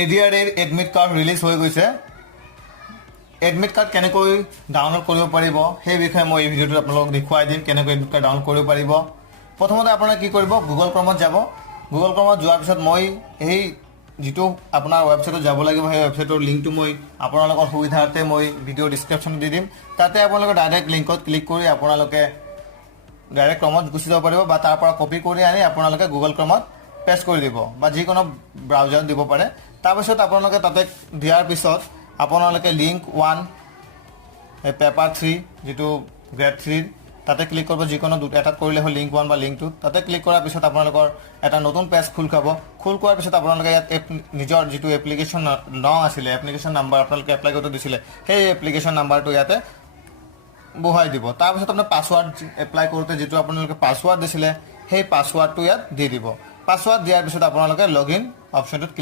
ADRE admit card release হৈ গৈছে admit card কেনেকৈ ডাউনলোড কৰিব পাৰিব সেই বিষয়ে মই এই ভিডিঅ'টোত আপোনালোকক দেখুৱাই দিম কেনেকৈ এডমিট কাৰ্ড ডাউনলোড কৰিব পাৰিব প্ৰথমতে আপোনালোকে কি কৰিব গুগল ক্ৰমত যাব গুগল ক্ৰমত যোৱাৰ পিছত মই এই যেটো আপোনাৰ ওয়েবসাইটত যাব লাগিব সেই ওয়েবসাইটৰ লিংকটো মই আপোনালোকৰ সুবিধাৰ্থে মই ভিডিঅ' ডেসক্ৰিপচনত দি দিম তাতে আপোনালোকে ডাইৰেক্ট লিংকত ক্লিক কৰি আপোনালোকে ডাইৰেক্ট ক্ৰমত গুচি যাব পাৰিব বা তাৰ পৰা কপি কৰি আনি আপোনালোকে গুগল ক্ৰমত পেস্ট কৰি দিব বা যিকোনো ব্ৰাউজাৰত দিব পাৰে তাৰপিছত আপোনালোকে তাতে দিয়াৰ পিছত আপোনালোকে লিংক 1 পেপাৰ 3 যেটো গ্ৰেড 3 তাতে ক্লিক কৰিব যিকোনো দুটা এটাত কৰিলে হ'ল লিংক 1 বা লিংক 2 তাতে ক্লিক কৰাৰ পিছত আপোনালোকৰ এটা নতুন পেজ খোল খাব খোল কৰাৰ পিছত আপোনালোকে ইয়াত নিজৰ যেটো এপ্লিকেশন নং আছিল এপ্লিকেশন নাম্বাৰ আপোনালোকে এপ্লাই কৰোতে দিছিলে সেই এপ্লিকেশন নাম্বাৰটো ইয়াতে বহাই দিব তাৰপিছত আপোনাৰ পাসওয়াৰ্ড এপ্লাই কৰোতে যেটো আপোনালোকে পাসওয়াৰ্ড দিছিলে সেই পাসওয়াৰ্ডটো ইয়াত দি দিব পাসওয়াৰ্ড দিয়াৰ পিছত আপোনালোকে লগইন অপচনটোত